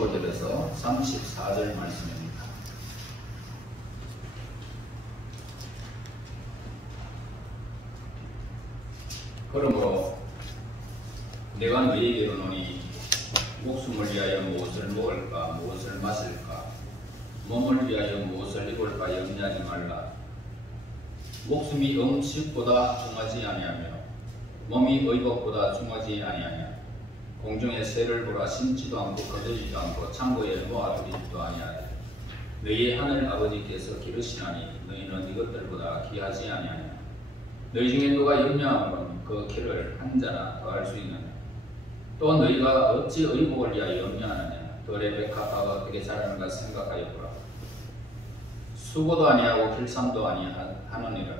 25절에서 34절 말씀입니다. 그러므로 내가 너희에게 이르노니 목숨을 위하여 무엇을 먹을까 무엇을 마실까 몸을 위하여 무엇을 입을까 염려하지 말라. 목숨이 음식보다 중하지 아니하며 몸이 의복보다 중하지 아니하냐. 공중의 새를 보라. 심지도 않고 거두지도 않고 창고에 놓아두지도 아니하되 너희 하늘 아버지께서 기르시나니 너희는 이것들보다 귀하지 아니하냐. 너희 중에 누가 염려하면 그 키를 한 자나 더할 수 있느냐. 또 너희가 어찌 의복을 위하여 염려하느냐. 들의 백합화가 어떻게 자라는가 생각하여 보라. 수고도 아니하고 길쌈도 아니하느니라.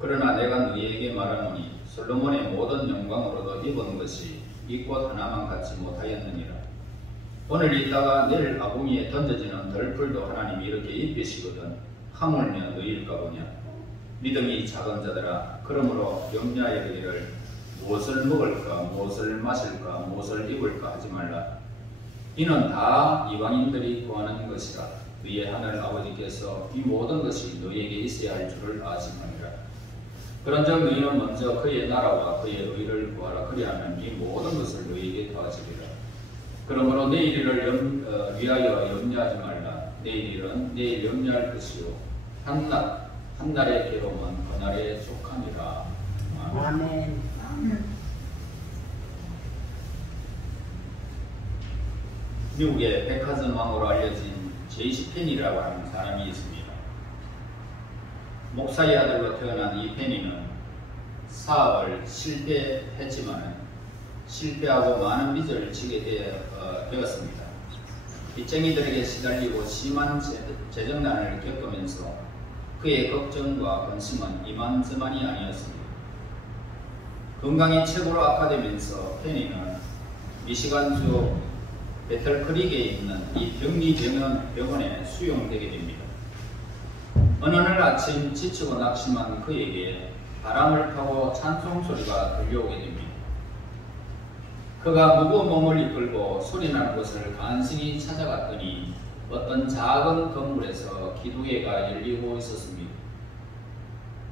그러나 내가 너희에게 말하노니 솔로몬의 모든 영광으로도 입은 것이 이 꽃 하나만 갖지 못하였느니라. 오늘 있다가 내일 아궁이에 던져지는 덜풀도 하나님이 이렇게 입히시거든 하물며 너희일까 보냐. 믿음이 작은 자들아, 그러므로 염려하여 이르기를 무엇을 먹을까 무엇을 마실까 무엇을 입을까 하지 말라. 이는 다 이방인들이 구하는 것이라. 너희의 하늘 아버지께서 이 모든 것이 너희에게 있어야 할 줄을 아시느니라. 그런즉 너희는 먼저 그의 나라와 그의 의를 구하라. 그리하면 이 모든 것을 너희에게 더하시리라. 그러므로 내일 일을 위하여 염려하지 말라. 내일 일은 내일 염려할 것이요 한 날의 괴로움은 그날에 속하니라. 아멘. 미국의 백화점 왕으로 알려진 제이시 펜이라고 하는 사람이 있습니다. 목사의 아들로 태어난 이 펜이는 사업을 실패했지만 실패하고 많은 빚을 지게 되었습니다. 빚쟁이들에게 시달리고 심한 재정난을 겪으면서 그의 걱정과 근심은 이만저만이 아니었습니다. 건강이 최고로 악화되면서 펜이는 미시간주 배틀크릭에 있는 이 병리병원에 수용되게 됩니다. 어느 날 아침 지치고 낙심한 그에게 바람을 타고 찬송 소리가 들려오게 됩니다. 그가 무거운 몸을 이끌고 소리나는 곳을 간신히 찾아갔더니 어떤 작은 건물에서 기도회가 열리고 있었습니다.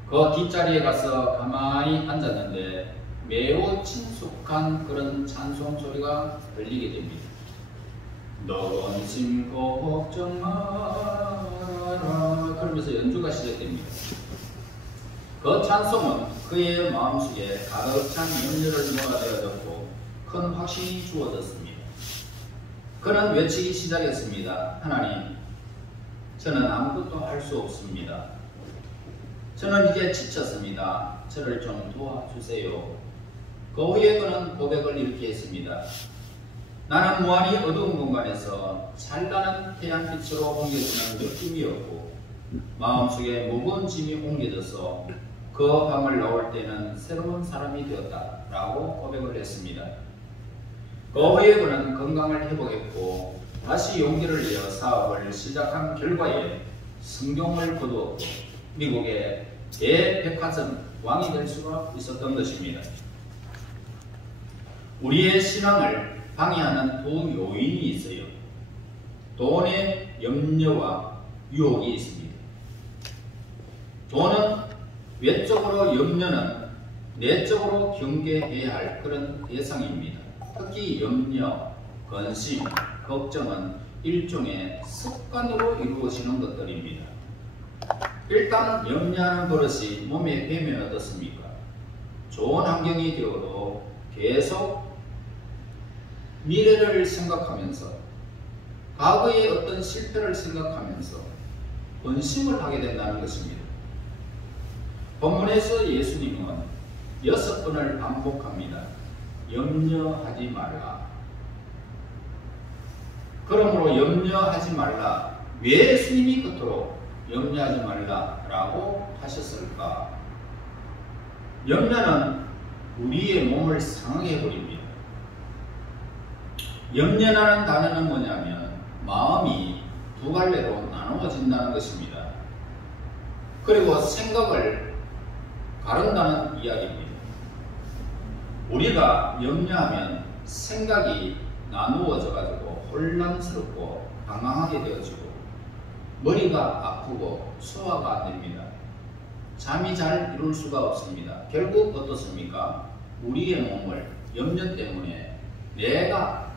그 뒷자리에 가서 가만히 앉았는데 매우 친숙한 그런 찬송 소리가 들리게 됩니다. 너 근심 걱정 마라 그러면서 연주가 시작됩니다. 그 찬송은 그의 마음속에 가득 찬 염려를 몰아내어졌고 큰 확신이 주어졌습니다. 그는 외치기 시작했습니다. 하나님, 저는 아무것도 할 수 없습니다. 저는 이제 지쳤습니다. 저를 좀 도와주세요. 그 후에 그는 고백을 이렇게 했습니다. 나는 무한히 어두운 공간에서 찬란한 태양빛으로 옮겨지는 느낌이었고 마음속에 무거운 짐이 옮겨져서 그 방을 나올 때는 새로운 사람이 되었다 라고 고백을 했습니다. 그 후에 그는 건강을 회복했고 다시 용기를 내어 사업을 시작한 결과에 성공을 거두었고 미국의 대백화점 왕이 될 수가 있었던 것입니다. 우리의 신앙을 방해하는 두 요인이 있어요. 돈의 염려와 유혹이 있습니다. 돈은 외적으로 염려는 내적으로 경계해야 할 그런 대상입니다. 특히 염려, 근심, 걱정은 일종의 습관으로 이루어지는 것들입니다. 일단 염려하는 버릇이 몸에 배면 어떻습니까? 좋은 환경이 되어도 계속 미래를 생각하면서 과거의 어떤 실패를 생각하면서 근심을 하게 된다는 것입니다. 본문에서 예수님은 6번을 반복합니다. 염려하지 말라. 그러므로 염려하지 말라. 왜 예수님이 그토록 염려하지 말라라고 하셨을까? 염려는 우리의 몸을 상하게 해버립니다. 염려라는 단어는 뭐냐면 마음이 두 갈래로 나누어진다는 것입니다. 그리고 생각을 가른다는 이야기입니다. 우리가 염려하면 생각이 나누어져 가지고 혼란스럽고 방황하게 되어지고 머리가 아프고 소화가 안 됩니다. 잠이 잘 이룰 수가 없습니다. 결국 어떻습니까? 우리의 몸을 염려 때문에 내가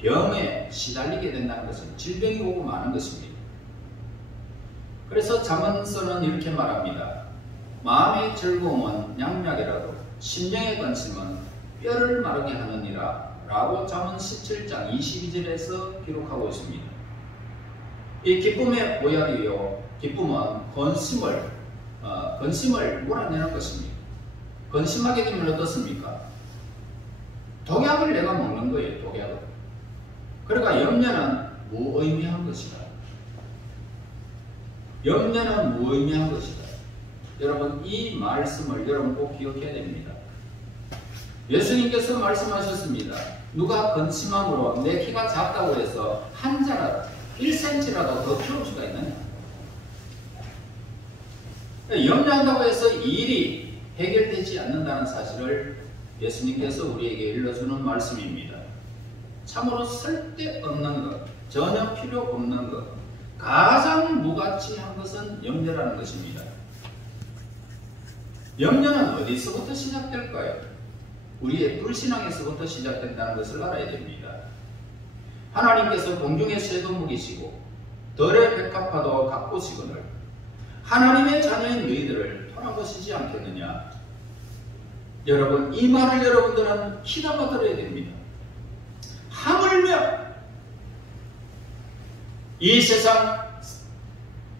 병에 시달리게 된다는 것은 질병이 오고 마는 것입니다. 그래서 잠언서는 이렇게 말합니다. 마음의 즐거움은 양약이라도 심령의 관심은 뼈를 마르게 하느니라 라고 잠언 17장 22절에서 기록하고 있습니다. 이 기쁨의 보약이요, 기쁨은 건심을 몰아내는 것입니다. 건심하게 되면 어떻습니까? 독약을 내가 먹는 거예요. 독약을. 그러니까 염려는 무의미한 것이다. 염려는 무의미한 것이다. 여러분, 이 말씀을 여러분 꼭 기억해야 됩니다. 예수님께서 말씀하셨습니다. 누가 근심함으로 내 키가 작다고 해서 한 자라도 1cm라도 더 키울 수가 있느냐? 염려한다고 해서 이 일이 해결되지 않는다는 사실을 예수님께서 우리에게 일러주는 말씀입니다. 참으로 쓸데없는 것, 전혀 필요 없는 것, 가장 무가치한 것은 염려라는 것입니다. 염려는 어디서부터 시작될까요? 우리의 불신앙에서부터 시작된다는 것을 알아야 됩니다. 하나님께서 공중의 새도 먹이시고 들의 백합화도 가꾸시거늘 하나님의 자녀인 너희들을 돌아보시지 않겠느냐? 여러분, 이 말을 여러분들은 귀담아 들어야 됩니다. 하물며 이 세상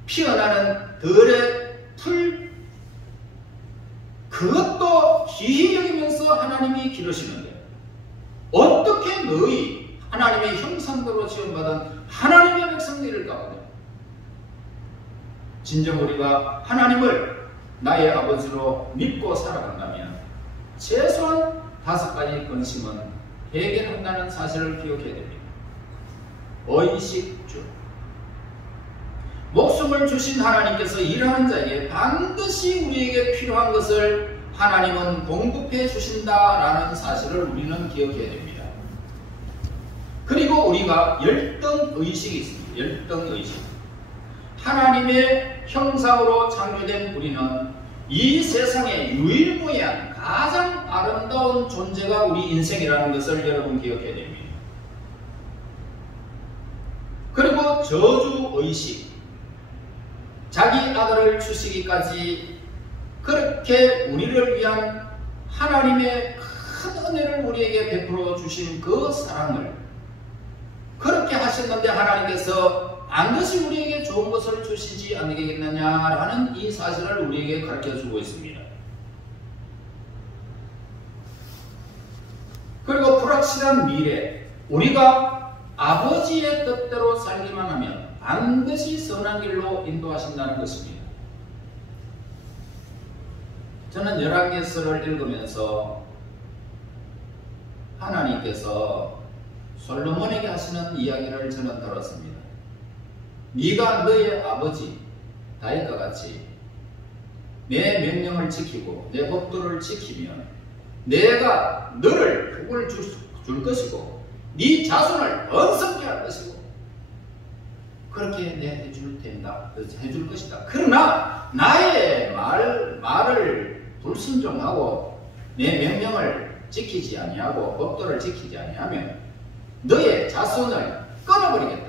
피어나는 들의 풀, 그것도 귀히 여기면서 하나님이 기르시는데 어떻게 너희 하나님의 형상대로 지원받은 하나님의 백성들을 가거든. 진정 우리가 하나님을 나의 아버지로 믿고 살아간다면 최소한 5가지 근심은 해결한다는 사실을 기억해야 됩니다. 의식주, 목숨을 주신 하나님께서 일하는 자에게 반드시 우리에게 필요한 것을 하나님은 공급해 주신다라는 사실을 우리는 기억해야 됩니다. 그리고 우리가 열등의식이 있습니다. 열등의식. 하나님의 형상으로 창조된 우리는 이 세상의 유일무이한 가장 아름다운 존재가 우리 인생이라는 것을 여러분 기억해야 됩니다. 그리고 저주의식. 자기 아들을 주시기까지 그렇게 우리를 위한 하나님의 큰 은혜를 우리에게 베풀어 주신 그 사랑을 그렇게 하셨는데 하나님께서 반드시 우리에게 좋은 것을 주시지 않겠느냐라는 이 사실을 우리에게 가르쳐주고 있습니다. 그리고 불확실한 미래, 우리가 아버지의 뜻대로 살기만 하면 반드시 선한 길로 인도하신다는 것입니다. 저는 열왕기서를 읽으면서 하나님께서 솔로몬에게 하시는 이야기를 저는 들었습니다. 네가 너의 아버지 다윗과 같이 내 명령을 지키고 내 법도를 지키면 내가 너를 복을 줄 것이고 네 자손을 번성케 할 것이고 그렇게 내 해줄 것이다. 그러나 나의 말을 불순종하고 내 명령을 지키지 아니하고 법도를 지키지 아니하면 너의 자손을 끊어버리겠다.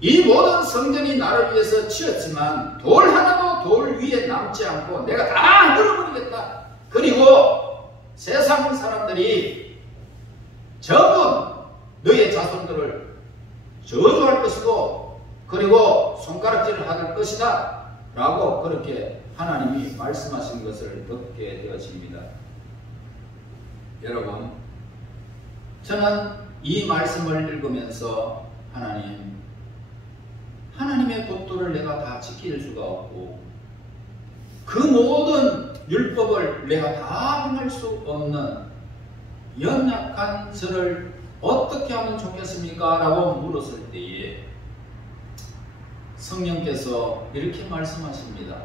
이 모든 성전이 나를 위해서 치웠지만 돌 하나도 돌 위에 남지 않고 내가 다 늘어버리겠다. 그리고 세상 사람들이 전부 너의 자손들을 저주할 것이고 그리고 손가락질을 할 것이다 라고 그렇게 하나님이 말씀하신 것을 듣게 되어집니다. 여러분, 저는 이 말씀을 읽으면서 하나님의 법도를 내가 다 지킬 수가 없고 그 모든 율법을 내가 다 행할 수 없는 연약한 저를 어떻게 하면 좋겠습니까? 라고 물었을 때에 성령께서 이렇게 말씀하십니다.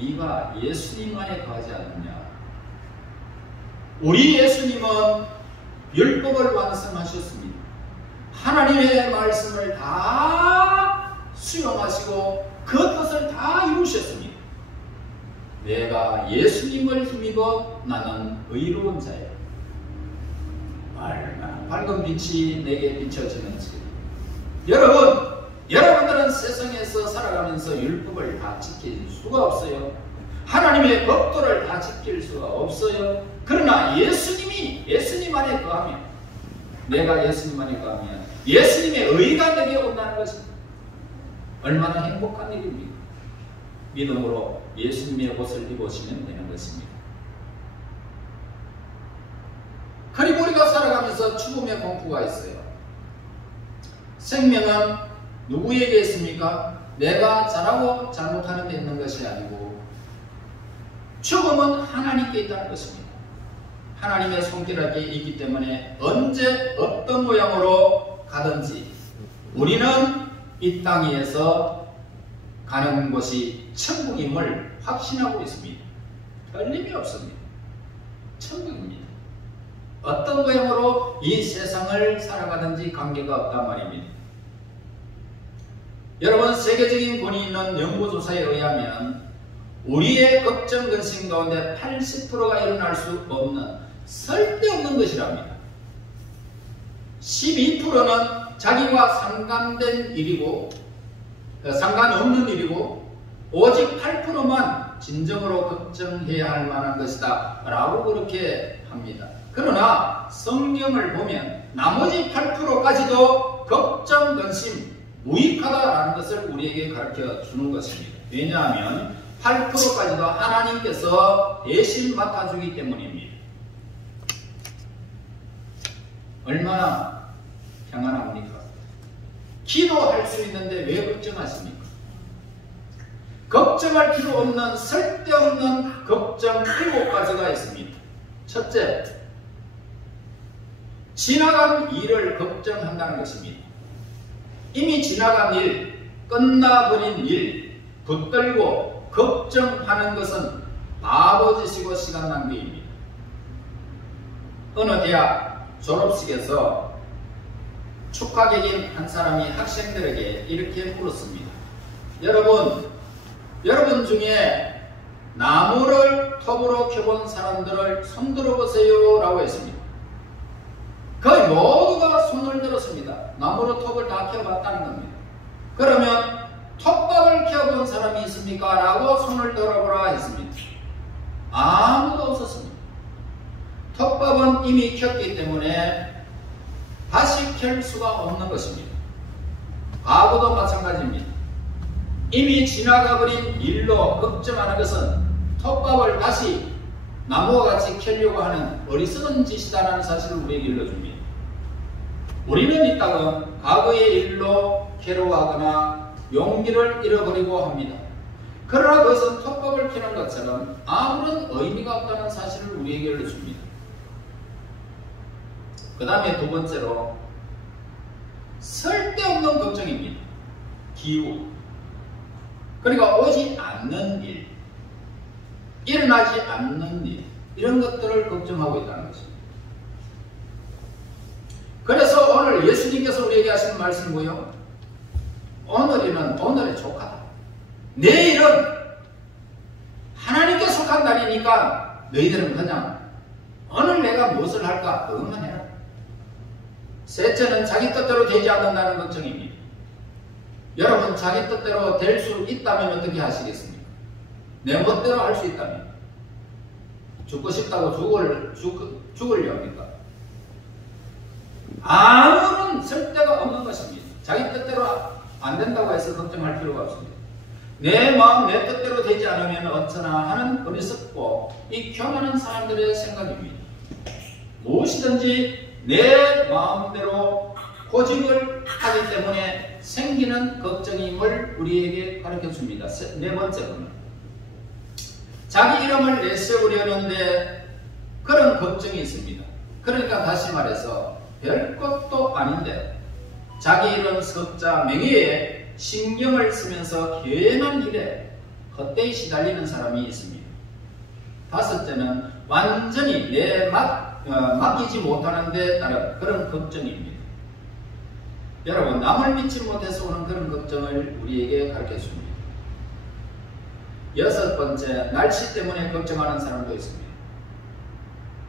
네가 예수님 안에 거하지 않느냐? 우리 예수님은 율법을 완성하셨습니다. 하나님의 말씀을 다 수용하시고 그 뜻을 다 이루셨습니다. 내가 예수님을 힘입어 나는 의로운 자야. 얼마나 밝은 빛이 내게 비춰지는지. 여러분들은 세상에서 살아가면서 율법을 다 지킬 수가 없어요. 하나님의 법도를 다 지킬 수가 없어요. 그러나 예수님 안에 거하면, 내가 예수님 안에 거하면 예수님의 의가 내게 온다는 것입니다. 얼마나 행복한 일입니까? 믿음으로 예수님의 옷을 입으시면 되는 것입니다. 그리고 우리가 살아가면서 죽음의 공포가 있어요. 생명은 누구에게 있습니까? 내가 잘하고 잘못하는 데 있는 것이 아니고 죽음은 하나님께 있다는 것입니다. 하나님의 손길에 있기 때문에 언제 어떤 모양으로 가든지 우리는 이 땅 위에서 가는 곳이 천국임을 확신하고 있습니다. 틀림이 없습니다. 천국입니다. 어떤 모양으로 이 세상을 살아가든지 관계가 없단 말입니다. 여러분, 세계적인 권위 있는 연구조사에 의하면 우리의 걱정 근심 가운데 80%가 일어날 수 없는 쓸데없는 것이랍니다. 12%는 자기와 상관된 일이고, 상관없는 일이고, 오직 8%만 진정으로 걱정해야 할 만한 것이다 라고 그렇게 합니다. 그러나 성경을 보면 나머지 8%까지도 걱정, 근심, 무익하다라는 것을 우리에게 가르쳐 주는 것입니다. 왜냐하면 8%까지도 하나님께서 대신 맡아주기 때문입니다. 얼마나 평안합니까? 기도할 수 있는데 왜 걱정하십니까? 걱정할 필요 없는 쓸데없는 걱정 7가지가 있습니다. 첫째, 지나간 일을 걱정한다는 것입니다. 이미 지나간 일, 끝나버린 일, 붙들고 걱정하는 것은 바보짓이고 시간 낭비입니다. 어느 대학 졸업식에서 축하객인 한 사람이 학생들에게 이렇게 물었습니다. 여러분 중에 나무를 톱으로 켜본 사람들을 손 들어보세요 라고 했습니다. 거의 모두가 손을 들었습니다. 나무로 톱을 다 켜봤다는 겁니다. 그러면 톱밥을 켜본 사람이 있습니까? 라고 손을 들어보라 했습니다. 아무도 없었습니다. 톱밥은 이미 켰기 때문에 다시 켤 수가 없는 것입니다. 과거도 마찬가지입니다. 이미 지나가버린 일로 걱정하는 것은 톱밥을 다시 나무와 같이 켜려고 하는 어리석은 짓이다라는 사실을 우리에게 일러줍니다. 우리는 이따금 과거의 일로 괴로워하거나 용기를 잃어버리고 합니다. 그러나 그것은 톱밥을 켜는 것처럼 아무런 의미가 없다는 사실을 우리에게 일러줍니다. 그 다음에 두 번째로 쓸데없는 걱정입니다. 기후, 그러니까 오지 않는 일, 일어나지 않는 일, 이런 것들을 걱정하고 있다는 것입니다. 그래서 오늘 예수님께서 우리에게 하시는 말씀은 뭐예요? 오늘은 오늘에 족하다. 내일은 하나님께 속한 날이니까 너희들은 그냥 오늘 내가 무엇을 할까 그것만 해라. 셋째는 자기 뜻대로 되지 않는다는 걱정입니다. 여러분, 자기 뜻대로 될 수 있다면 어떻게 하시겠습니까? 내 멋대로 할 수 있다면 죽고 싶다고 죽으려 합니까? 아무런 쓸데가 없는 것입니다. 자기 뜻대로 안 된다고 해서 걱정할 필요가 없습니다. 내 마음 내 뜻대로 되지 않으면 어쩌나 하는 어리석고 이 교만한 사람들의 생각입니다. 무엇이든지 내 마음대로 고집을 하기 때문에 생기는 걱정임을 우리에게 가르쳐줍니다. 네 번째로는 자기 이름을 내세우려는데 그런 걱정이 있습니다. 그러니까 다시 말해서 별것도 아닌데 자기 이름 석자 명예에 신경을 쓰면서 괜한 일에 헛되이 시달리는 사람이 있습니다. 다섯째는 완전히 내 맛 맡기지 못하는 데 따른 그런 걱정입니다. 여러분, 남을 믿지 못해서 오는 그런 걱정을 우리에게 가르쳐줍니다. 여섯 번째, 날씨 때문에 걱정하는 사람도 있습니다.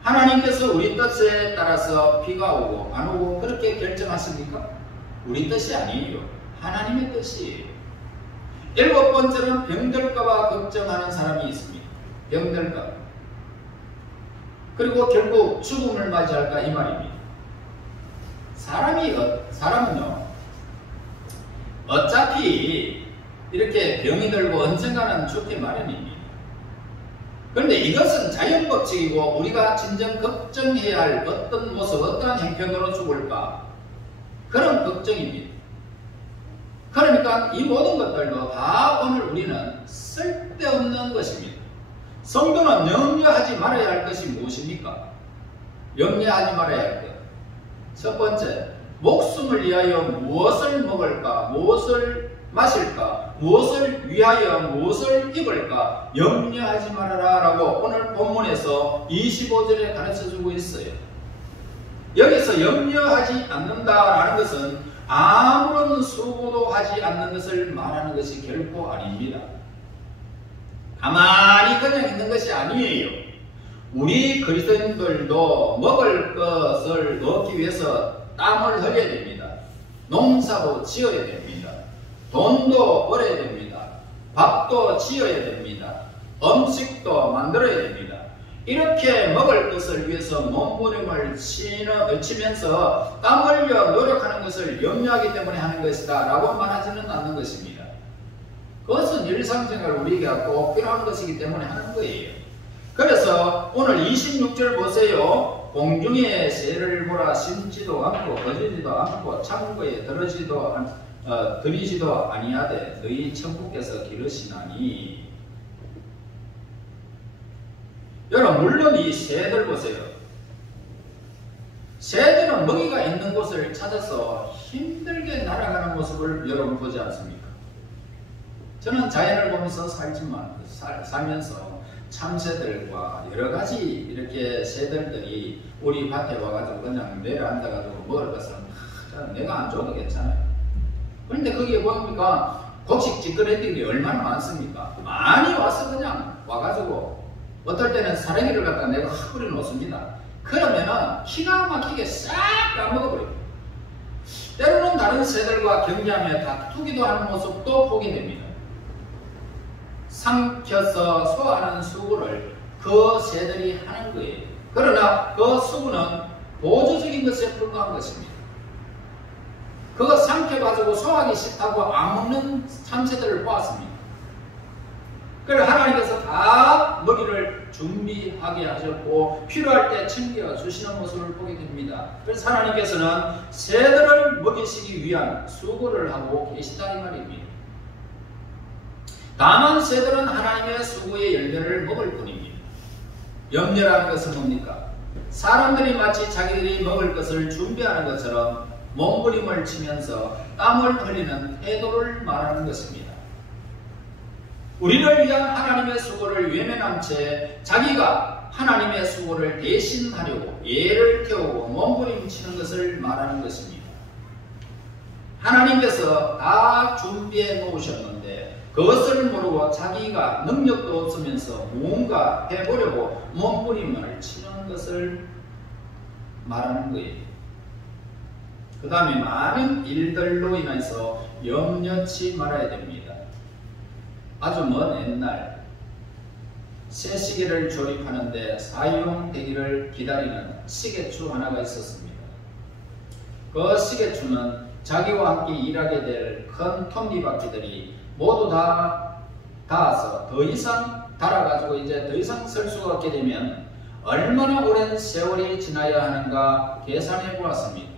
하나님께서 우리 뜻에 따라서 비가 오고 안 오고 그렇게 결정하십니까? 우리 뜻이 아니에요. 하나님의 뜻이에요. 일곱 번째는 병들까봐 걱정하는 사람이 있습니다. 병들까. 그리고 결국 죽음을 맞이할까 이 말입니다. 사람은요, 어차피 이렇게 병이 들고 언젠가는 죽기 마련입니다. 그런데 이것은 자연법칙이고 우리가 진정 걱정해야 할 어떤 모습, 어떠한 형편으로 죽을까, 그런 걱정입니다. 그러니까 이 모든 것들도 다 오늘 우리는 쓸데없는 것입니다. 성도는 염려하지 말아야 할 것이 무엇입니까? 염려하지 말아야 할 것. 첫 번째, 목숨을 위하여 무엇을 먹을까, 무엇을 마실까, 무엇을 위하여 무엇을 입을까 염려하지 말아라 라고 오늘 본문에서 25절에 가르쳐주고 있어요. 여기서 염려하지 않는다라는 것은 아무런 수고도 하지 않는 것을 말하는 것이 결코 아닙니다. 가만히 그냥 있는 것이 아니에요. 우리 그리스도인들도 먹을 것을 얻기 위해서 땀을 흘려야 됩니다. 농사도 지어야 됩니다. 돈도 벌어야 됩니다. 밥도 지어야 됩니다. 음식도 만들어야 됩니다. 이렇게 먹을 것을 위해서 몸부림을 치면서 땀 흘려 노력하는 것을 염려하기 때문에 하는 것이다 라고 말하지는 않는 것입니다. 그것은 일상생활 우리에게 꼭 필요한 것이기 때문에 하는 거예요. 그래서 오늘 26절 보세요. 공중에 새를 보라. 심지도 않고 거두지도 않고 창고에 들이지도 아니하되 너희 천국께서 기르시나니. 여러분, 물론 이 새들 보세요. 새들은 먹이가 있는 곳을 찾아서 힘들게 날아가는 모습을 여러분 보지 않습니까? 저는 자연을 보면서 살면서 참새들과 여러가지 이렇게 새들들이 우리 밭에 와가지고 그냥 내려앉아가지고 먹을 것을 내가 안 줘도 괜찮아요. 그런데 거기에 보니까 곡식 찌끄레들이 얼마나 많습니까? 많이 와서 그냥 와가지고 어떨 때는 사랑이를 갖다 내가 확 뿌려 놓습니다. 그러면은 기가 막히게 싹 다 먹어버립니다. 때로는 다른 새들과 경쟁하며 다투기도 하는 모습도 보게 됩니다. 삼켜서 소화하는 수고를 그 새들이 하는 거예요. 그러나 그 수고는 보조적인 것에 불과한 것입니다. 그거 삼켜가지고 소화하기 싫다고 안 먹는 참새들을 보았습니다. 그래서 하나님께서 다 먹이를 준비하게 하셨고 필요할 때 챙겨주시는 모습을 보게 됩니다. 그래서 하나님께서는 새들을 먹이시기 위한 수고를 하고 계시다 이 말입니다. 다만 새들은 하나님의 수고의 열매를 먹을 뿐입니다. 염려라는 것은 뭡니까? 사람들이 마치 자기들이 먹을 것을 준비하는 것처럼 몸부림을 치면서 땀을 흘리는 태도를 말하는 것입니다. 우리를 위한 하나님의 수고를 외면한 채 자기가 하나님의 수고를 대신하려고 예를 태우고 몸부림치는 것을 말하는 것입니다. 하나님께서 다 준비해 놓으셨는데 그것을 모르고 자기가 능력도 없으면서 무언가 해보려고 몸부림을 치는 것을 말하는 거예요. 그 다음에 많은 일들로 인해서 염려치 말아야 됩니다. 아주 먼 옛날 새 시계를 조립하는데 사용되기를 기다리는 시계추 하나가 있었습니다. 그 시계추는 자기와 함께 일하게 될 큰 톱니바퀴들이 모두 다 닿아서 더 이상 닳아가지고 이제 더 이상 쓸 수가 없게 되면 얼마나 오랜 세월이 지나야 하는가 계산해 보았습니다.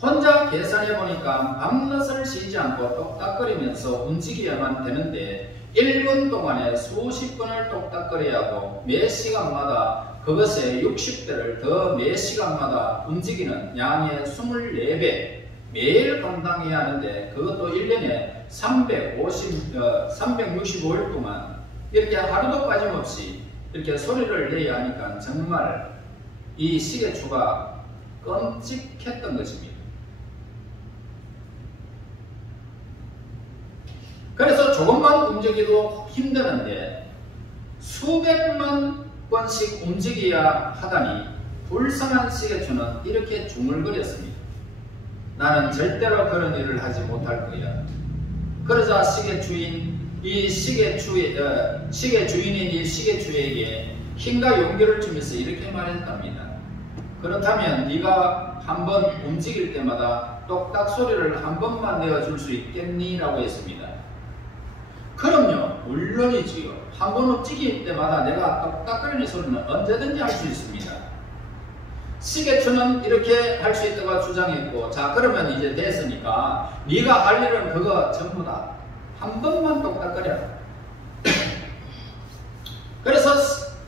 혼자 계산해 보니까 밤낮을 쉬지 않고 똑딱거리면서 움직여야만 되는데 1분 동안에 수십 번을 똑딱거려야 하고 매 시간마다 그것의 60배를 더 매 시간마다 움직이는 양의 24배 매일 감당해야 하는데 그것도 1년에 365일 동안 이렇게 하루도 빠짐없이 이렇게 소리를 내야 하니까 정말 이 시계추가 끔찍했던 것입니다. 그래서 조금만 움직여도 힘드는데 수백만 번씩 움직여야 하다니 불쌍한 시계추는 이렇게 중얼거렸습니다. 나는 절대로 그런 일을 하지 못할 거야. 그러자 시계주인인 이 시계추에게 힘과 용기를 주면서 이렇게 말했답니다. 그렇다면 네가 한번 움직일 때마다 똑딱 소리를 한 번만 내어줄 수 있겠니? 라고 했습니다. 그럼요, 물론이지요. 한 번 움직일 때마다 내가 똑딱거리는 소리는 언제든지 할 수 있습니다. 시계추는 이렇게 할 수 있다고 주장했고, 자 그러면 이제 됐으니까 네가 할 일은 그거 전부 다 한 번만 똑딱거려라. 그래서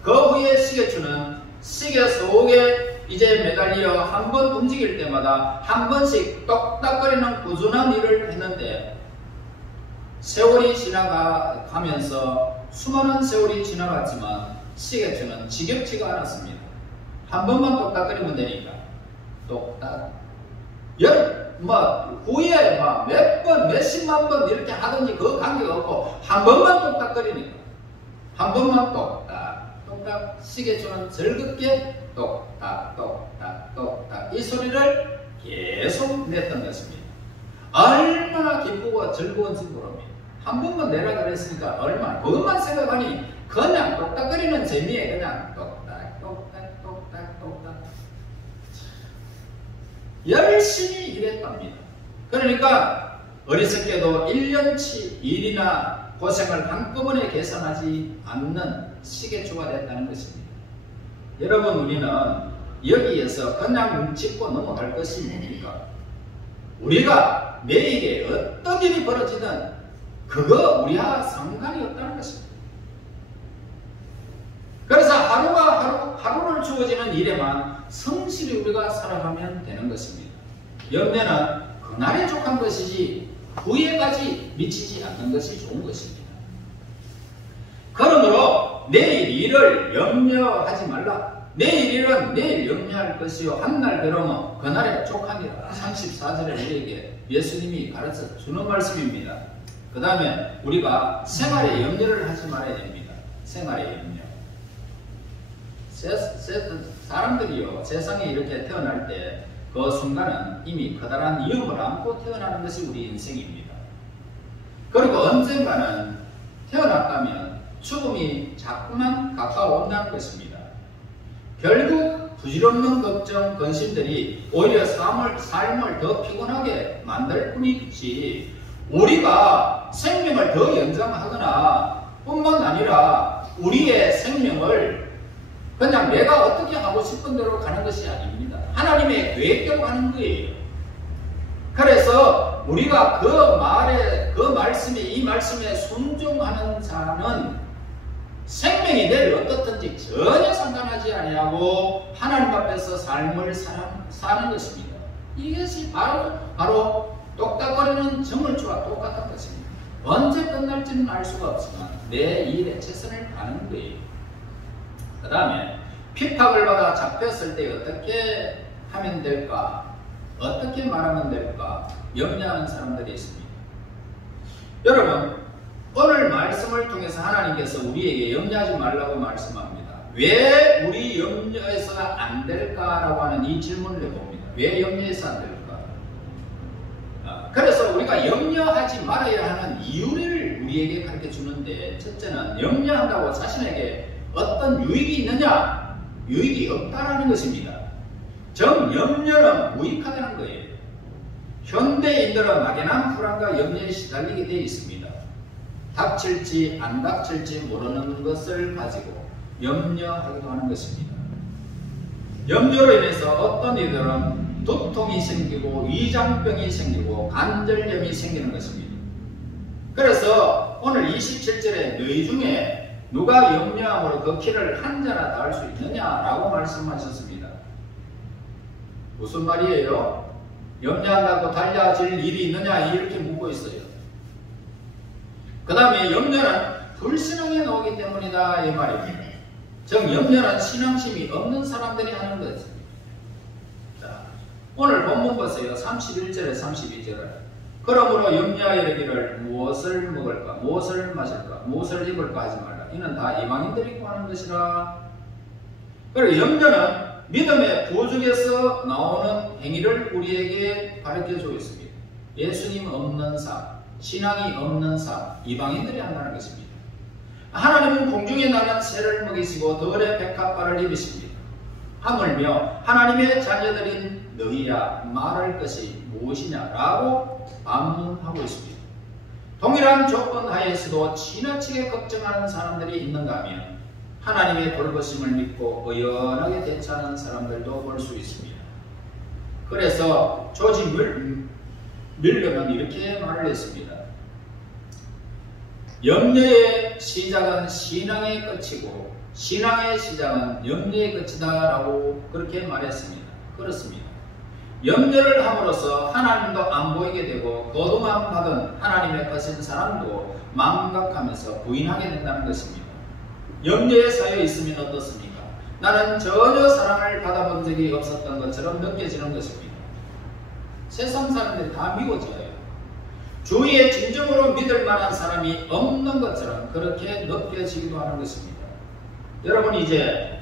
그 후에 시계추는 시계 속에 이제 매달려 한 번 움직일 때마다 한 번씩 똑딱거리는 꾸준한 일을 했는데, 세월이 지나가면서 수많은 세월이 지나갔지만 시계추는 지겹지가 않았습니다. 한 번만 똑딱거리면 되니까 똑딱 후에 몇 번, 몇십만 번 이렇게 하든지 그 관계가 없고 한 번만 똑딱거리니까 한 번만 똑딱 똑딱 시계추는 즐겁게 똑딱 똑딱 똑딱 이 소리를 계속 냈던 것입니다. 얼마나 기쁘고 즐거운지 모릅니다. 한 번만 내라 그랬으니까 얼마나 그것만 생각하니 그냥 똑딱거리는 재미에 그냥 똑딱 똑딱 똑딱 똑딱 열심히 일했답니다. 그러니까 어리석게도 1년치 일이나 고생을 한꺼번에 계산하지 않는 시계추가 됐다는 것입니다. 여러분, 우리는 여기에서 그냥 짚고 넘어갈 것이 뭡니까? 우리가 내일에 어떤 일이 벌어지든 그거 우리와 상관이 없다는 것입니다. 그래서 하루를 주어지는 일에만 성실히 우리가 살아가면 되는 것입니다. 염려는 그날에 족한 것이지 후에까지 미치지 않는 것이 좋은 것입니다. 그러므로 내일 일을 염려하지 말라. 내일 일은 내일 염려할 것이요 한날 괴로우면 그날에 족하니라. 34절에 우리에게 예수님이 가르쳐 주는 말씀입니다. 그 다음에 우리가 생활에 염려를 하지 말아야 됩니다. 생활에 염려. 사람들이요, 세상에 이렇게 태어날 때 그 순간은 이미 커다란 위험을 안고 태어나는 것이 우리 인생입니다. 그리고 언젠가는 태어났다면 죽음이 자꾸만 가까워온다는 것입니다. 결국 부질없는 걱정, 근심들이 오히려 삶을 더 피곤하게 만들 뿐이지 우리가 생명을 더 연장하거나 뿐만 아니라 우리의 생명을 그냥 내가 어떻게 하고 싶은 대로 가는 것이 아닙니다. 하나님의 계획대로 가는 거예요. 그래서 우리가 이 말씀에 순종하는 자는 생명이 내일 어떻든지 전혀 상관하지 아니하고 하나님 앞에서 삶을 사는 것입니다. 이것이 바로 똑딱거리는 정월주와 똑같은 것입니다. 언제 끝날지는 알 수가 없지만 내 일에 최선을 다하는 거예요. 그 다음에 핍박을 받아 잡혔을 때 어떻게 하면 될까? 어떻게 말하면 될까? 염려하는 사람들이 있습니다. 여러분, 오늘 말씀을 통해서 하나님께서 우리에게 염려하지 말라고 말씀합니다. 왜 우리 염려해서 안 될까라고 하는 이 질문을 해봅니다. 왜 염려해서 안 될까? 그래서 우리가 염려하지 말아야 하는 이유를 우리에게 가르쳐 주는데, 첫째는 염려한다고 자신에게 어떤 유익이 있느냐? 유익이 없다라는 것입니다. 염려는 무익하다는 거예요. 현대인들은 막연한 불안과 염려에 시달리게 되어 있습니다. 닥칠지 안 닥칠지 모르는 것을 가지고 염려하기도 하는 것입니다. 염려로 인해서 어떤 이들은 두통이 생기고 위장병이 생기고 관절염이 생기는 것입니다. 그래서 오늘 27절에 너희 중에 누가 염려함으로 그 키를 한 자나 닿을 수 있느냐라고 말씀하셨습니다. 무슨 말이에요? 염려한다고 달라질 일이 있느냐 이렇게 묻고 있어요. 그 다음에 염려는 불신앙에 나오기 때문이다 이 말입니다. 즉 염려는 신앙심이 없는 사람들이 하는 것입니다. 자, 오늘 본문 보세요. 31절에 32절에 그러므로 염려하여 이르기를 무엇을 먹을까 무엇을 마실까 무엇을 입을까 하지 말라. 이는 다 이방인들이 구하는 것이라. 그리고 염려는 믿음의 부족에서 나오는 행위를 우리에게 가르쳐주고 있습니다. 예수님 없는 삶, 신앙이 없는 삶, 이방인들이 한다는 것입니다. 하나님은 공중에 나는 새를 먹이시고 들의 백합화를 입으십니다. 하물며 하나님의 자녀들인 너희야 말할 것이 무엇이냐라고 반문하고 있습니다. 동일한 조건 하에서도 지나치게 걱정하는 사람들이 있는가 하면 하나님의 돌보심을 믿고 의연하게 대처하는 사람들도 볼 수 있습니다. 그래서 조지 밀러는 이렇게 말을 했습니다. 염려의 시작은 신앙의 끝이고 신앙의 시작은 염려의 끝이다 라고 그렇게 말했습니다. 그렇습니다. 염려를 함으로써 하나님도 안 보이게 되고 거듭남 받은 하나님의 것인 사람도 망각하면서 부인하게 된다는 것입니다. 염려에 쌓여 있으면 어떻습니까? 나는 전혀 사랑을 받아본 적이 없었던 것처럼 느껴지는 것입니다. 세상 사람들이 다 미워져요. 주위에 진정으로 믿을 만한 사람이 없는 것처럼 그렇게 느껴지기도 하는 것입니다. 여러분 이제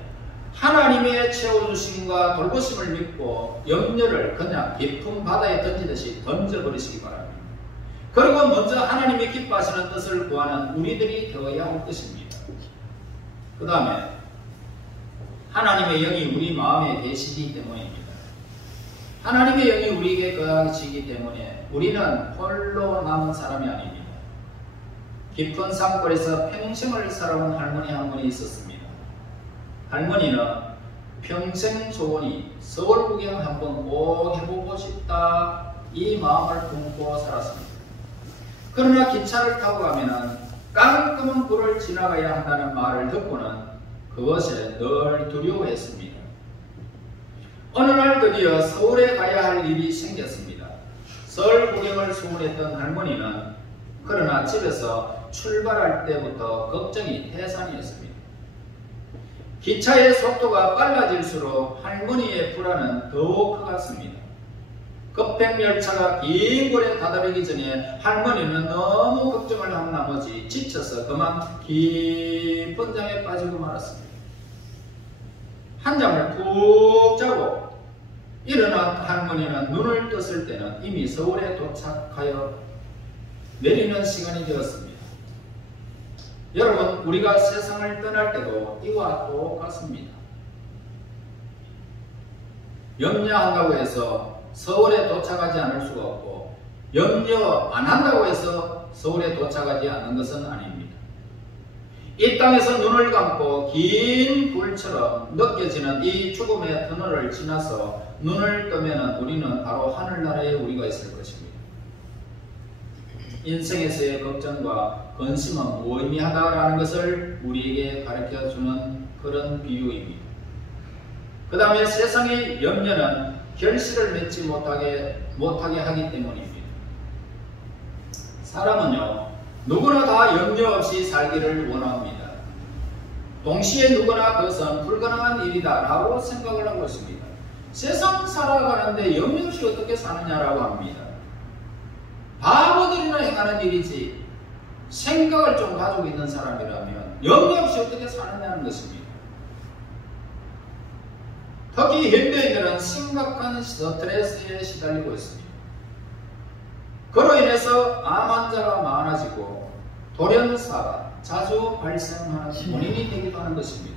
하나님의 채워주심과 돌보심을 믿고 염려를 그냥 깊은 바다에 던지듯이 던져버리시기 바랍니다. 그리고 먼저 하나님이 기뻐하시는 뜻을 구하는 우리들이 되어야 할 것입니다. 그 다음에 하나님의 영이 우리 마음에 계시기 때문입니다. 하나님의 영이 우리에게 거하시기 때문에 우리는 홀로 남은 사람이 아닙니다. 깊은 산골에서 평생을 살아온 할머니 한 분이 있었습니다. 할머니는 평생 소원이 서울 구경 한번 꼭 해보고 싶다 이 마음을 품고 살았습니다. 그러나 기차를 타고 가면은 깜깜한 불을 지나가야 한다는 말을 듣고는 그것에 늘 두려워했습니다. 어느 날 드디어 서울에 가야 할 일이 생겼습니다. 설 구경을 소원했던 할머니는 그러나 집에서 출발할 때부터 걱정이 태산이었습니다. 기차의 속도가 빨라질수록 할머니의 불안은 더욱 커갔습니다. 급행열차가 긴 거리에 다다르기 전에 할머니는 너무 걱정을 한 나머지 지쳐서 그만 깊은 잠에 빠지고 말았습니다. 한잠을 푹 자고 일어난 할머니는 눈을 떴을 때는 이미 서울에 도착하여 내리는 시간이 되었습니다. 여러분 우리가 세상을 떠날 때도 이와 똑같습니다. 염려한다고 해서 서울에 도착하지 않을 수가 없고 염려 안 한다고 해서 서울에 도착하지 않는 것은 아닙니다. 이 땅에서 눈을 감고 긴 불처럼 느껴지는 이 죽음의 터널을 지나서 눈을 뜨면 우리는 바로 하늘나라에 우리가 있을 것입니다. 인생에서의 걱정과 근심은 무의미하다라는 것을 우리에게 가르쳐주는 그런 비유입니다. 그 다음에 세상의 염려는 결실을 맺지 못하게 하기 때문입니다. 사람은요 누구나 다 염려 없이 살기를 원합니다. 동시에 누구나 그것은 불가능한 일이다 라고 생각을 하고 있습니다. 세상 살아가는데 염려 없이 어떻게 사느냐라고 합니다. 바보들이나 행하는 일이지 생각을 좀 가지고 있는 사람이라면 염려 없이 어떻게 사느냐는 것입니다. 특히 현대인들은 심각한 스트레스에 시달리고 있습니다. 그로 인해서 암 환자가 많아지고 돌연사가 자주 발생하는 원인이 되기도 하는 것입니다.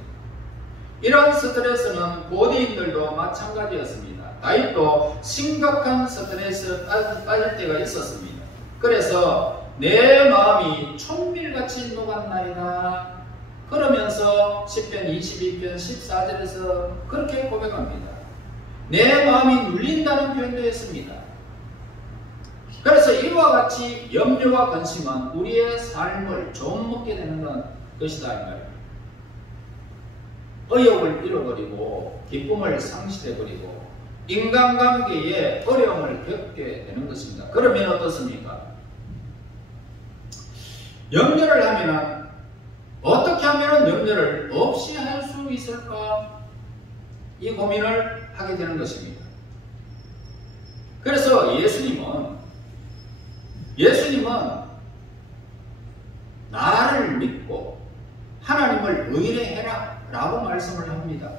이러한 스트레스는 고대인들도 마찬가지였습니다. 다윗도 심각한 스트레스에 빠질 때가 있었습니다. 그래서 내 마음이 촌밀같이 녹았나이다 그러면서 시편 22편 14절에서 그렇게 고백합니다. 내 마음이 눌린다는 표현도 했습니다. 그래서 이와 같이 염려와 근심은 우리의 삶을 좀먹게 되는 것이다 이 말입니다. 의욕을 잃어버리고 기쁨을 상실해버리고 인간관계에 어려움을 겪게 되는 것입니다. 그러면 어떻습니까? 염려를 하면 어떻게 하면 염려를 없이 할 수 있을까? 이 고민을 하게 되는 것입니다. 그래서 예수님은 나를 믿고 하나님을 의뢰해라 라고 말씀을 합니다.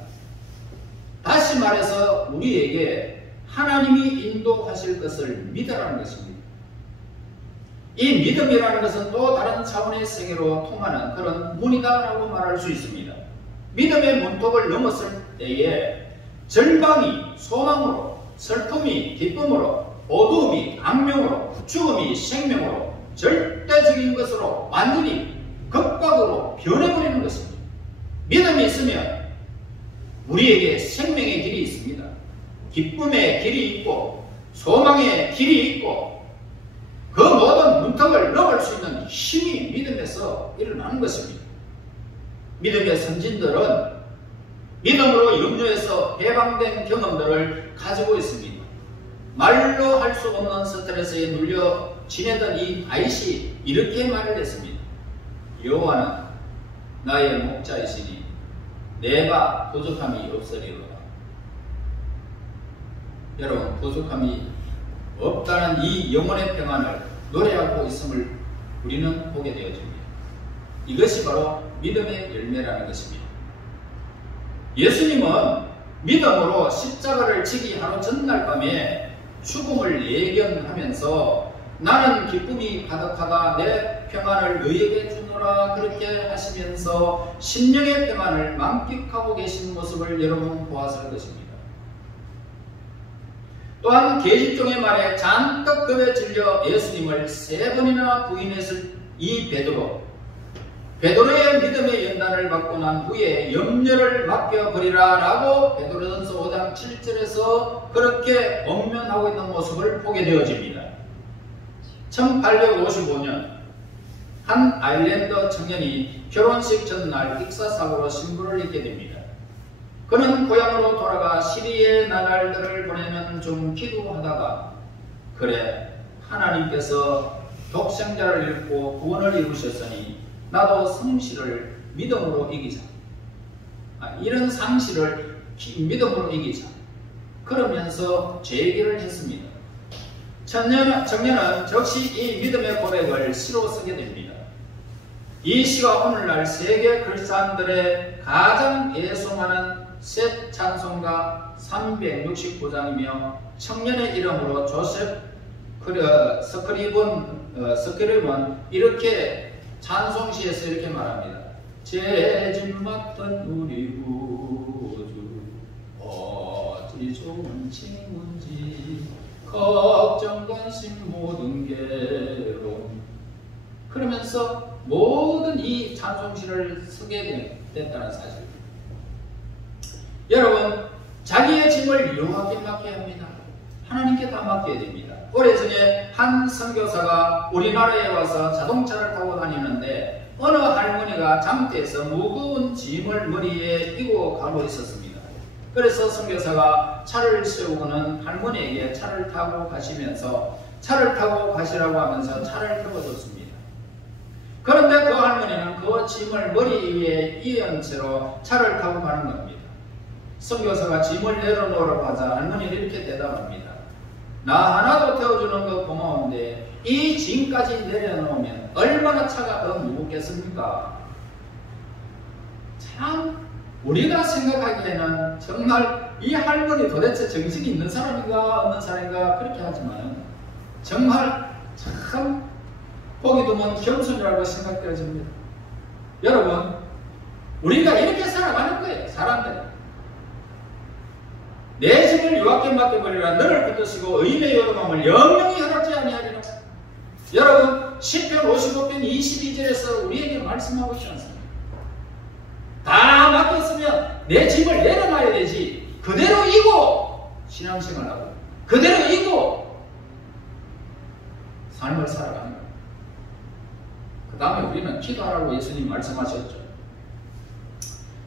다시 말해서 우리에게 하나님이 인도하실 것을 믿으라는 것입니다. 이 믿음이라는 것은 또 다른 차원의 세계로 통하는 그런 문이다라고 말할 수 있습니다. 믿음의 문턱을 넘었을 때에 절망이 소망으로, 슬픔이 기쁨으로, 어두움이 악명으로, 죽음이 생명으로, 절대적인 것으로 완전히 극박으로 변해버리는 것입니다. 믿음이 있으면 우리에게 생명의 길이 있습니다. 기쁨의 길이 있고 소망의 길이 있고 그 모든 문턱을 넘을 수 있는 힘이 믿음에서 일어나는 것입니다. 믿음의 선진들은 믿음으로 염려에서 해방된 경험들을 가지고 있습니다. 말로 할 수 없는 스트레스에 눌려 지내던 이 다윗이 이렇게 말을 했습니다. 여호와는 나의 목자이시니 내가 부족함이 없으리로다. 여러분, 부족함이 없다는 이 영혼의 평안을 노래하고 있음을 우리는 보게 되어집니다. 이것이 바로 믿음의 열매라는 것입니다. 예수님은 믿음으로 십자가를 지기 하루 전날 밤에 죽음을 예견하면서 나는 기쁨이 가득하다 내 평안을 너희에게 주노라 그렇게 하시면서 심령의 평안을 만끽하고 계신 모습을 여러분 보았을 것입니다. 또한 계집종의 말에 잔뜩 겁에 질려 예수님을 3번이나 부인했을 이 베드로의 믿음의 연단을 받고 난 후에 염려를 맡겨버리라 라고 베드로전서 5장 7절에서 그렇게 엄면하고 있는 모습을 보게 되어집니다. 1855년 한 아일랜드 청년이 결혼식 전날 익사사고로 신부를 잊게 됩니다. 그는 고향으로 돌아가 시리의 나날들을 보내는 중 기도하다가 그래, 하나님께서 독생자를 잃고 구원을 이루셨으니 나도 성실을 믿음으로 이기자. 이런 상실을 믿음으로 이기자. 그러면서 제기를 했습니다. 청년은 즉시 이 믿음의 고백을 시로 쓰게 됩니다. 이 시가 오늘날 세계 크리스찬들의 가장 애송하는 셋 찬송가 369장이며 청년의 이름으로 조셉 스크립은 이렇게 찬송시에서 이렇게 말합니다. 죄짐 맡은 우리 구주 어찌 좋은 친구인지 걱정 관심 모든 괴로움. 그러면서 모든 이 찬송시를 쓰게 됐다는 사실. 여러분, 자기의 짐을 여호와께 맡겨야 합니다. 하나님께 다 맡겨야 됩니다. 오래전에 한 선교사가 우리나라에 와서 자동차를 타고 다니는데 어느 할머니가 장대에서 무거운 짐을 머리에 이고 가고 있었습니다. 그래서 선교사가 차를 세우고는 할머니에게 차를 타고 가시면서 차를 타고 가시라고 하면서 차를 태워줬습니다. 그런데 그 할머니는 그 짐을 머리 위에 이은 채로 차를 타고 가는 겁니다. 선교사가 짐을 내려놓으라고 하자 할머니는 이렇게 대답합니다. 나 하나도 태워주는 거 고마운데 이 짐까지 내려놓으면 얼마나 차가 더 무겁겠습니까? 참 우리가 생각하기에는 정말 이 할머니 도대체 정신이 있는 사람인가 없는 사람인가 그렇게 하지만 정말 참 보기 드문 겸손이라고 생각되어집니다. 여러분, 우리가 이렇게 살아가는 거예요. 사람들. 내 짐을 여호와께 맡겨버리라. 너를 붙드시고 의인의 요동함을 영영히 허락지 아니하리라. 여러분, 시편 55편 22절에서 우리에게 말씀하고 있지 않습니까? 다 맡겼으면 내 짐을 내려놔야 되지. 그대로 이고 신앙생활하고 그대로 이고 삶을 살아가는 거예요. 그 다음에 우리는 기도하라고 예수님 말씀하셨죠.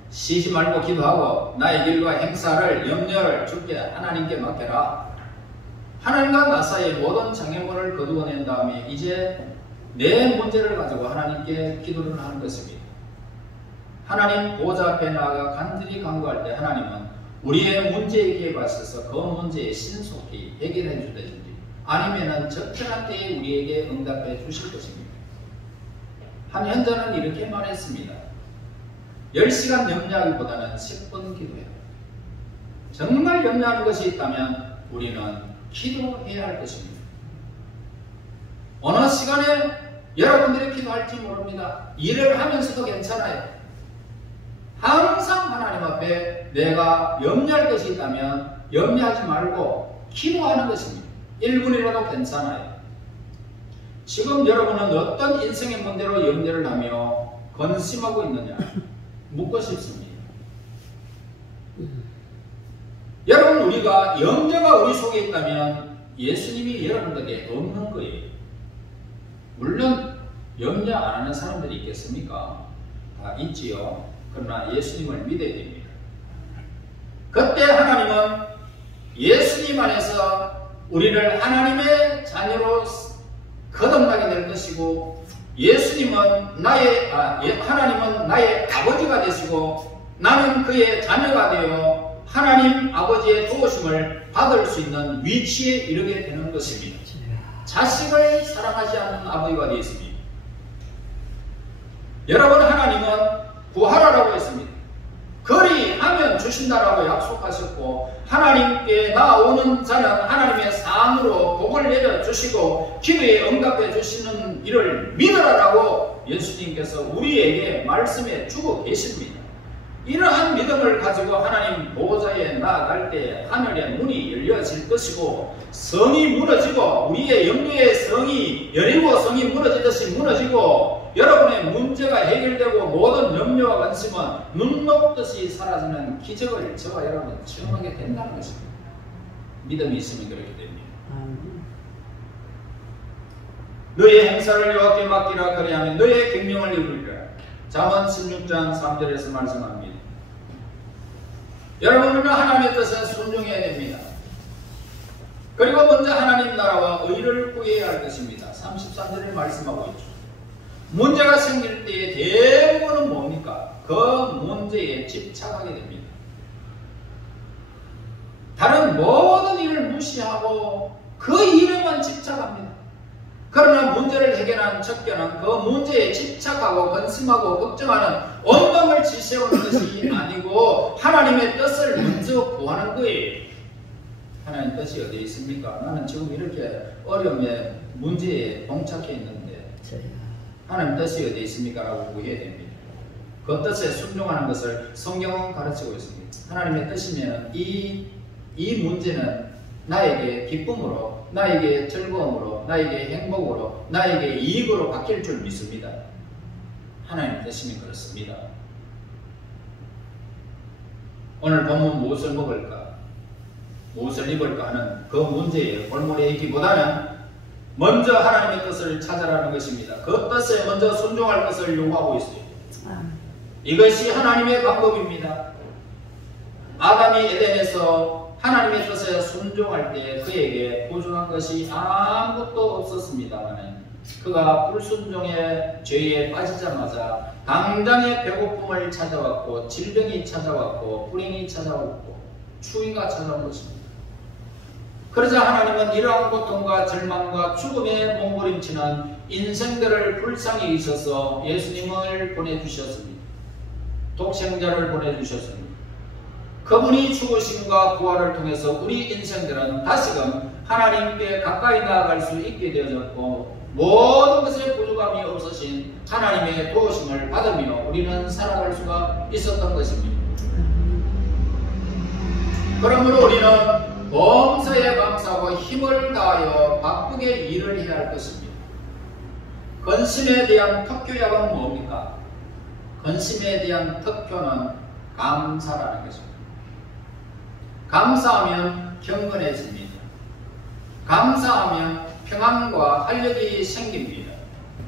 쉬지 말고 기도하고 나의 길과 행사를 염려를 주께 하나님께 맡겨라. 하나님과 나 사이의 모든 장애물을 거두어낸 다음에 이제 내 문제를 가지고 하나님께 기도를 하는 것입니다. 하나님 보좌 앞에 나아가 간절히 간구할 때 하나님은 우리의 문제에 발서서 그 문제에 신속히 해결해 주든지 아니면은 적절한 때에 우리에게 응답해 주실 것입니다. 한 현자는 이렇게 말했습니다. 10시간 염려하기보다는 10분 기도해요. 정말 염려하는 것이 있다면 우리는 기도해야 할 것입니다. 어느 시간에 여러분들이 기도할지 모릅니다. 일을 하면서도 괜찮아요. 항상 하나님 앞에 내가 염려할 것이 있다면 염려하지 말고 기도하는 것입니다. 1분이라도 괜찮아요. 지금 여러분은 어떤 인생의 문제로 염려를 하며 근심하고 있느냐 묻고 싶습니다. 여러분, 우리가 염려가 우리 속에 있다면 예수님이 여러분에게 없는 거예요. 물론 염려 안 하는 사람들이 있겠습니까? 다 있지요. 그러나 예수님을 믿어야 됩니다. 그때 하나님은 예수님 안에서 우리를 하나님의 자녀로 거듭나게 될 것이고, 예수님은 하나님은 나의 아버지가 되시고 나는 그의 자녀가 되어 하나님 아버지의 도우심을 받을 수 있는 위치에 이르게 되는 것입니다. 자식을 사랑하지 않는 아버지가 되었습니다. 여러분, 하나님은 구하라라고 했습니다. 그리하면 주신다라고 약속하셨고, 하나님께 나오는 자는 하나님의 상으로 복을 내려주시고 기도에 응답해 주시는 일을 믿으라라고 예수님께서 우리에게 말씀해 주고 계십니다. 이러한 믿음을 가지고 하나님 보좌에 나아갈 때 하늘의 문이 열려질 것이고, 성이 무너지고 우리의 염려의 성이 여리고 성이 무너지듯이 무너지고, 여러분의 문제가 해결되고 모든 염려와 근심은 눈 녹듯이 사라지는 기적을 저와 여러분 체험하게 된다는 것입니다. 믿음이 있으면 그렇게 됩니다. 너의 행사를 여호와께 맡기라. 그리하면 너의 경명을 이루리라. 잠언 16장 3절에서 말씀합니다. 여러분은 하나님의 뜻에 순종해야 됩니다. 그리고 먼저 하나님 나라와 의를 구해야 할 것입니다. 33절을 말씀하고 있죠. 문제가 생길 때의 대부분은 뭡니까? 그 문제에 집착하게 됩니다. 다른 모든 일을 무시하고 그 일에만 집착합니다. 그러나 문제를 해결하는 척결은 그 문제에 집착하고 근심하고 걱정하는 온몸을 지새우는 것이 아니고 하나님의 뜻을 먼저 구하는 거예요. 하나님 뜻이 어디에 있습니까? 나는 지금 이렇게 어려움에 문제에 봉착해 있는데 하나님 뜻이 어디에 있습니까? 라고 구해야 됩니다. 그 뜻에 순종하는 것을 성경은 가르치고 있습니다. 하나님의 뜻이면 이 문제는 나에게 기쁨으로, 나에게 즐거움으로, 나에게 행복으로, 나에게 이익으로 바뀔 줄 믿습니다. 하나님의 뜻이면 그렇습니다. 오늘 본문 무엇을 먹을까? 무엇을 입을까 하는 그 문제에 골몰해 있기보다는 먼저 하나님의 뜻을 찾아라는 것입니다. 그 뜻에 먼저 순종할 것을 요구하고 있어요. 이것이 하나님의 방법입니다. 아담이 에덴에서 하나님의 뜻에 순종할 때 그에게 부족한 것이 아무것도 없었습니다만, 그가 불순종의 죄에 빠지자마자 당장의 배고픔을 찾아왔고, 질병이 찾아왔고, 불행이 찾아왔고, 추위가 찾아온 것입니다. 그러자 하나님은 이러한 고통과 절망과 죽음에 몸부림치는 인생들을 불쌍히 여기셔서 예수님을 보내주셨습니다. 독생자를 보내주셨습니다. 그분이 죽으심과 부활을 통해서 우리 인생들은 다시금 하나님께 가까이 나아갈 수 있게 되어졌고, 모든 것에 부족함이 없으신 하나님의 도우심을 받으며 우리는 살아갈 수가 있었던 것입니다. 그러므로 우리는 범사에 감사하고 힘을 다하여 바쁘게 일을 해야 할 것입니다. 근심에 대한 특효약은 뭡니까? 근심에 대한 특효는 감사라는 것입니다. 감사하면 경건해집니다. 감사하면 평안과 활력이 생깁니다.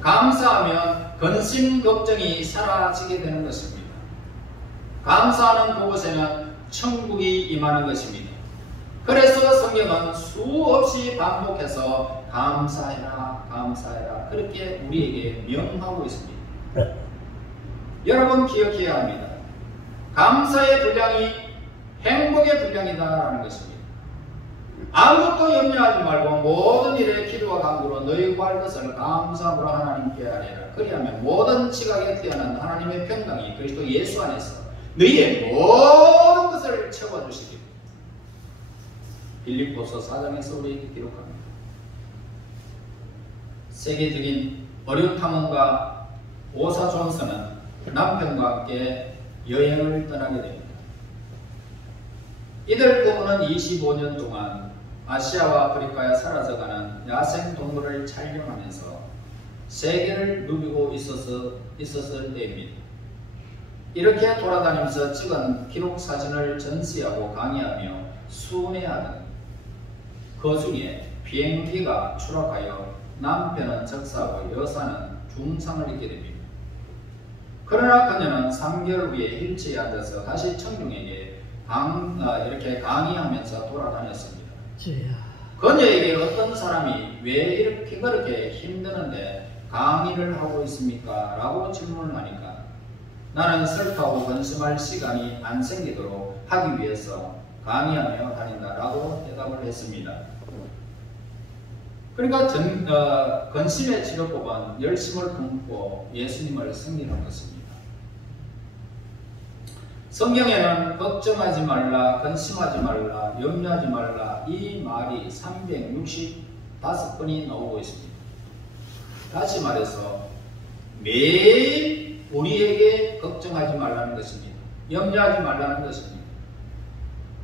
감사하면 근심 걱정이 사라지게 되는 것입니다. 감사하는 그곳에는 천국이 임하는 것입니다. 그래서 성경은 수없이 반복해서 감사해라, 감사해라 그렇게 우리에게 명하고 있습니다. 여러분 기억해야 합니다. 감사의 분량이 행복의 분량이다라는 것입니다. 아무것도 염려하지 말고 모든 일에 기도와 간구로 너희 구할 것을 감사함으로 하나님께 아뢰라. 그리하면 모든 지각에 뛰어난 하나님의 평강이 그리스도 예수 안에서 너희의 모든 것을 채워주시기. 빌립보서 4장에서 우리에게 기록합니다. 세계적인 어류 탐험가 오사 존슨은 남편과 함께 여행을 떠나게 됩니다. 이들 부부는 25년 동안 아시아와 아프리카에 사라져가는 야생 동물을 촬영하면서 세계를 누비고 있었을 때입니다. 이렇게 돌아다니면서 찍은 기록 사진을 전시하고 강의하며 순회하던 그 중에 비행기가 추락하여 남편은 적사하고 여사는 중상을 입게 됩니다. 그러나 그녀는 3개월 후에 휠체어에 앉아서 다시 청중에게 이렇게 강의하면서 돌아다녔습니다. 그녀에게 어떤 사람이 왜 이렇게 그렇게 힘드는데 강의를 하고 있습니까? 라고 질문을 하니까 나는 슬퍼하고 근심할 시간이 안 생기도록 하기 위해서 강의하며 다닌다 라고 대답을 했습니다. 그러니까 근심의 치료법은 열심을 품고 예수님을 섬기는 것입니다. 성경에는 걱정하지 말라, 근심하지 말라, 염려하지 말라 이 말이 365번이 나오고 있습니다. 다시 말해서 매일 우리에게 걱정하지 말라는 것입니다. 염려하지 말라는 것입니다.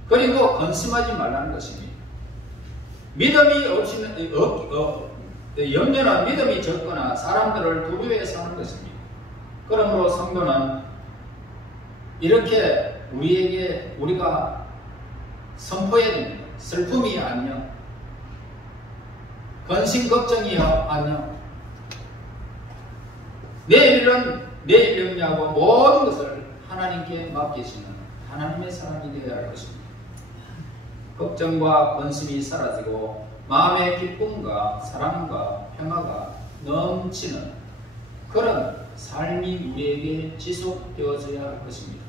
그리고 근심하지 말라는 것입니다. 믿음이 없이는 염려는 믿음이 적거나 사람들을 두려워해서 하는 것입니다. 그러므로 성도는 이렇게 우리가 선포해야 됩니다. 슬픔이 아니요, 근심 걱정이요 아니요, 내일 염려하고 모든 것을 하나님께 맡기시는 하나님의 사람이 되어야 할 것입니다. 걱정과 근심이 사라지고 마음의 기쁨과 사랑과 평화가 넘치는 그런 삶이 우리에게 지속되어져야 할 것입니다.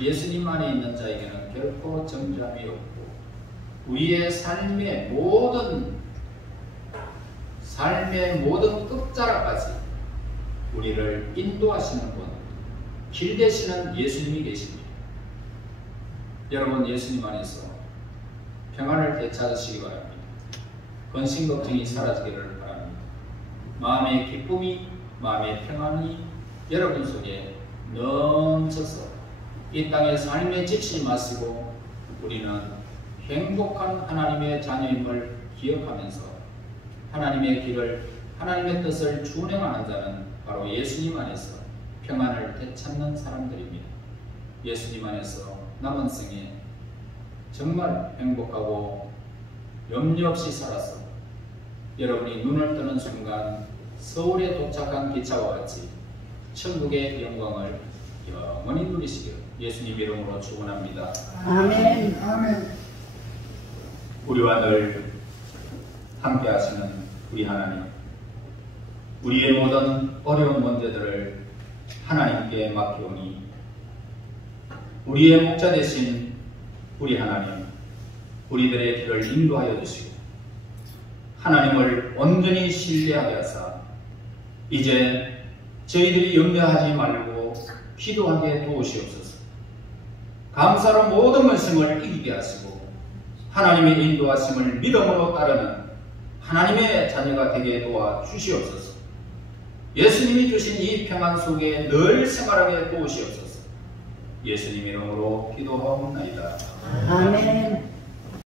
예수님 안에 있는 자에게는 결코 정죄함이 없고 우리의 삶의 모든 끝자락까지 우리를 인도하시는 분, 길 되시는 예수님이 계십니다. 여러분 예수님 안에서 평안을 되찾으시기 바랍니다. 근심 걱정이 사라지기를 바랍니다. 마음의 기쁨이, 마음의 평안이 여러분 속에 넘쳐서 이 땅의 삶에 지치지 마시고 우리는 행복한 하나님의 자녀임을 기억하면서 하나님의 길을, 하나님의 뜻을 준행하는 자는 바로 예수님 안에서 평안을 되찾는 사람들입니다. 예수님 안에서 남은 생에 정말 행복하고 염려 없이 살아서 여러분이 눈을 뜨는 순간 서울에 도착한 기차와 같이 천국의 영광을 영원히 누리시기를 예수님 이름으로 축원합니다. 아멘. 아멘. 우리와 늘 함께 하시는 우리 하나님, 우리의 모든 어려운 문제들을 하나님께 맡기오니 우리의 목자 되신 우리 하나님, 우리들의 길을 인도하여 주시고 하나님을 온전히 신뢰하게 하사 이제 저희들이 염려하지 말고 기도하게 도우시옵소서. 감사로 모든 말씀을 이기게 하시고 하나님의 인도하심을 믿음으로 따르는 하나님의 자녀가 되게 도와주시옵소서. 예수님이 주신 이 평안 속에 늘 생활하게 도우시옵소서. 예수님 이름으로 기도하옵나이다. 아멘.